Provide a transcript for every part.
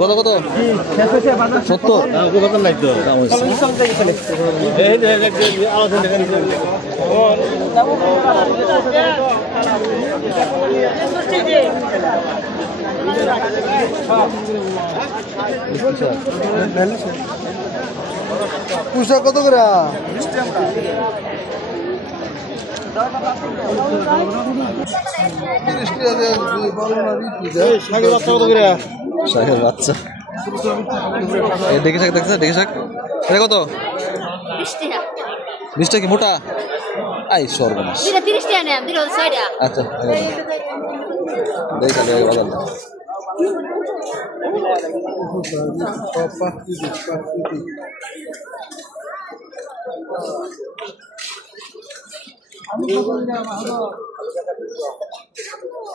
কত কত 70 লাগতো পুষা কত করে বাচ্চা দেখে থাক দেখছে দেখে থাক কত 20 টাকা কি মোটা আই সর্বনাশ আচ্ছা দেখে বাজার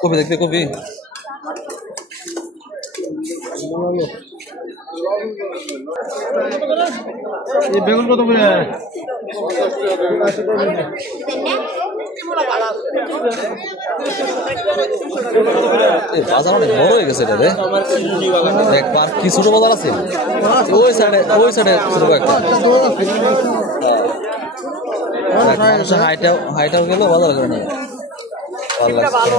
কপি দেখতে কপি বেগুন কত করে বাজার অনেক বড় হয়ে গেছে এটা রে এক পার্ক কি ছোট বাজার আছে ওই সাইডে ছোট একটা হাইটাও গেল বাজার করে না ভালো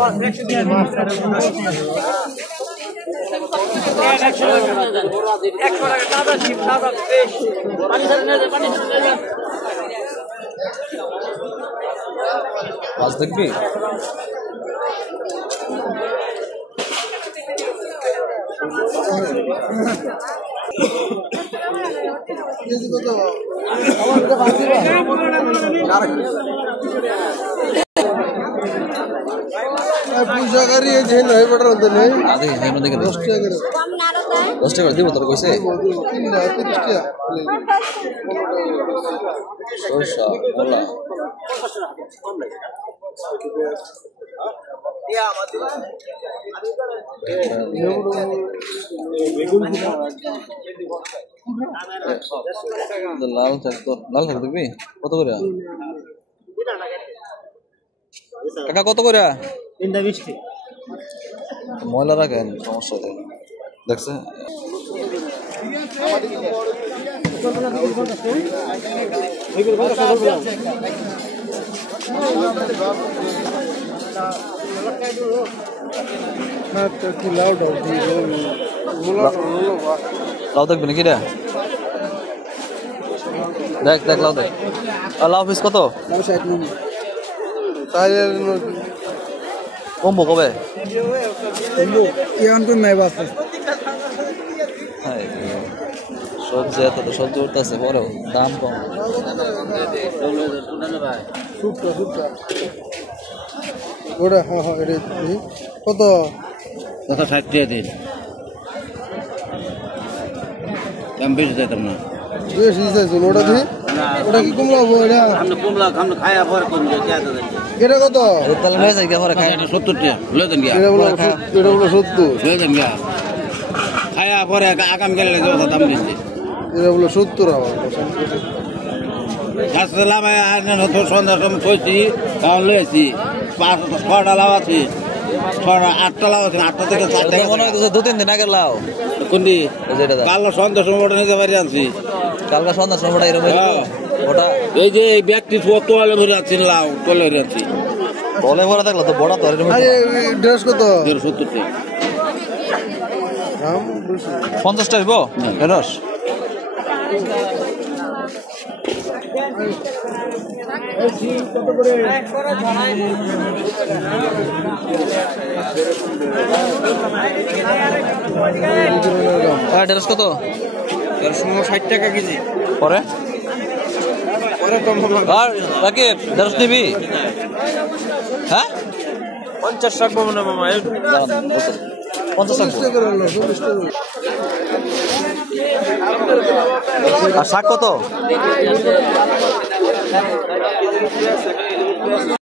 মাছ দেখবি पूजा करी है जेल नहीं पड़ रहा था नहीं आधे है ना देखे 10 টাকা দিব তোর কইছে 30 টাকা ওইসা বলা ইয়া আমাদের লাল থাক দেখবি কত করে কাকা কত করে 20 ময়লা রাখেন সমস্যা নেই দেখছে লাউ দেখবি নাকি রে দেখ লাউ দেখ লাউ পিস কত কমবো কবে সবজি এত তো সবজি উঠতেছে বড় দাম কম কত 60 টাকা দিন দাম বেশি যাইতাম না বেশি চাইছো ওটা দি ওটা কি কমলা ওটা আমরা কমলা খাম খায়া পরে কম যায় এটা কত তাহলে লয়ে যাই পরে খাই 70 টাকা লয়ে দেন গিয়া এটা বলো 70 লয়ে দেন গিয়া খায়া পরে আগাম গেলে দাম দিচ্ছে এটা বলো 70 আবার গাছ লাভ আর তো সন্ধ্যার সময় কইছি তাহলে লয়েছি 6টা লাভ আছে 8টা লাভ আছে 8টা থেকে 4টা মনে হইতেছে 2-3 দিন আগে লাও কোনটি যেটা কাল সন্ধ্যার সময় ওটা নিতে পারি আনছি কালকে সন্ধ্যার সময় এরকম ওটা এই যে ব্যক্তি তোয়ালে ধরে আছি লাউ তোলে ধরে আছি বলে ভরা থাকলো তো বড় তো এরকম আরে ড্রেস কত 70 টাকা দাম 50 টাকা হইব রস ঢেঁড়স কত 60 টাকা কেজি পরে কম হবে আর রাকিব ঢেঁড়স নিবি হ্যাঁ 50 টাকা মনে মামা 50 টাকা 40 টাকা হলো 40 টাকা। আর শাক কত?